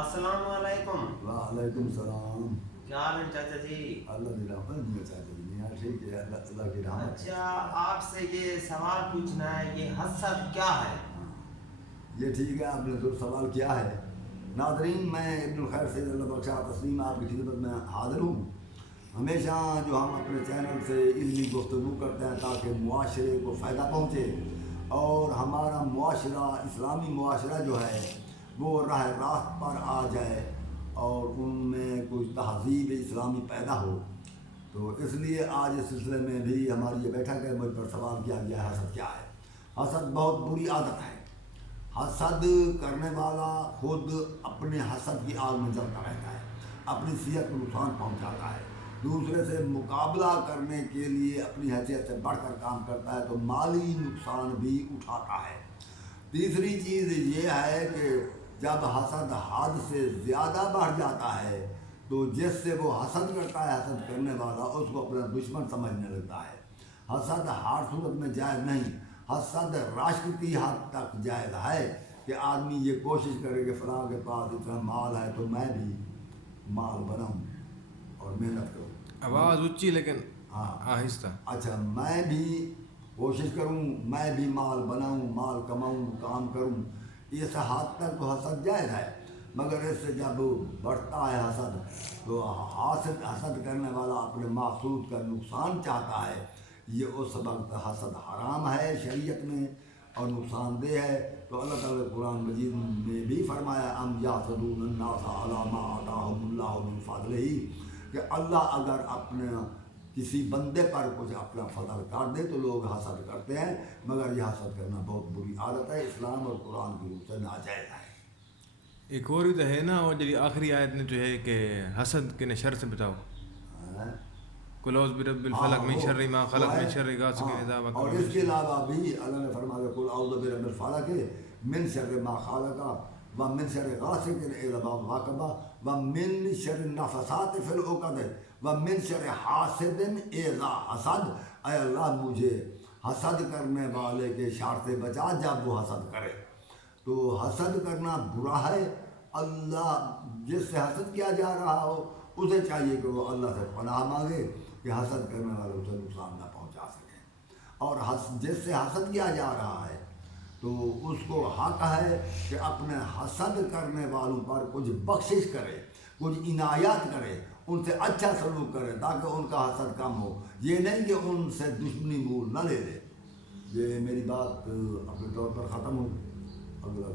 السلام علیکم. وعلیکم السلام. کیا حال ہے چاچا جی؟ اللہ کی رحمت نہیں چاہتے یار ٹھیک ہے اللہ کی رحمت. اچھا آپ سے یہ سوال پوچھنا ہے، یہ حسد کیا ہے؟ یہ ٹھیک ہے آپ نے جو سوال کیا ہے. ناظرین میں ابن الخیر سید اللہ بخشا تسلیم آپ کی خدمت میں حاضر ہوں. ہمیشہ جو ہم اپنے چینل سے علمی گفتگو کرتے ہیں تاکہ معاشرے کو فائدہ پہنچے اور ہمارا معاشرہ اسلامی معاشرہ جو ہے وہ راہ راست پر آ جائے اور ان میں کوئی تہذیب اسلامی پیدا ہو. تو اس لیے آج اس سلسلے میں بھی ہماری یہ بیٹھک ہے. مجھ پر سوال کیا گیا ہے حسد کیا ہے. حسد بہت بری عادت ہے. حسد کرنے والا خود اپنے حسد کی آگ میں جلتا رہتا ہے، اپنی صحت کو نقصان پہنچاتا ہے، دوسرے سے مقابلہ کرنے کے لیے اپنی حیثیت سے بڑھ کر کام کرتا ہے تو مالی نقصان بھی اٹھاتا ہے. تیسری چیز یہ ہے کہ جب حسد حد سے زیادہ بڑھ جاتا ہے تو جس سے وہ حسد کرتا ہے حسد کرنے والا اس کو اپنا دشمن سمجھنے لگتا ہے. حسد ہر صورت میں جائز نہیں. حسد رشک کی حد تک جائز ہے کہ آدمی یہ کوشش کرے کہ فلاں کے پاس اتنا مال ہے تو میں بھی مال بناؤں اور محنت کروں. آواز اونچی لیکن ہاں آہستہ. اچھا میں بھی کوشش کروں، میں بھی مال بناؤں، مال کماؤں، کام کروں. اس حد تک تو حسد جائز ہے، مگر اس سے جب بڑھتا ہے حسد تو حسد کرنے والا اپنے مقصود کا نقصان چاہتا ہے. یہ اس وقت حسد حرام ہے شریعت میں اور نقصان دہ ہے. تو اللہ تعالیٰ قرآن مجید میں بھی فرمایا ام یحسدون الناس علی ما آتاہم اللہ من فضلہ کہ اللہ اگر اپنے کسی بندے پر کچھ اپنا فضل کر دے تو لوگ حسد کرتے ہیں، مگر یہ حسد کرنا بہت بری عادت ہے، اسلام اور قرآن کی روح سے ناجائز ہے. ایک اور بھی تو ہے نا، اور جو آخری آیت میں جو ہے کہ حسد کے شر سے بتاؤ. قل اعوذ برب الفلق من شر ما خلق من شر غاسق اذا وقب. اور اس کے علاوہ بھی اللہ نے فرمایا قل اعوذ برب الفلق من شر ما خلق ومن شر غاسق اذا وقب ومن شر النفثات فی العقد ومن شر حاسد اذا حسد. اے اللہ مجھے حسد کرنے والے کے شر سے بچا جب وہ حسد کرے. تو حسد کرنا برا ہے. اللہ جس سے حسد کیا جا رہا ہو اسے چاہیے کہ وہ اللہ سے پناہ مانگے کہ حسد کرنے والے اسے نقصان نہ پہنچا سکیں. اور جس سے حسد کیا جا رہا ہے تو اس کو حق ہے کہ اپنے حسد کرنے والوں پر کچھ بخشش کرے، کچھ عنایات کرے، ان سے اچھا سلوک کرے تاکہ ان کا حسد کم ہو. یہ نہیں کہ ان سے دشمنی مول نہ لے لے. یہ میری بات اپنے طور پر ختم ہو. اگلا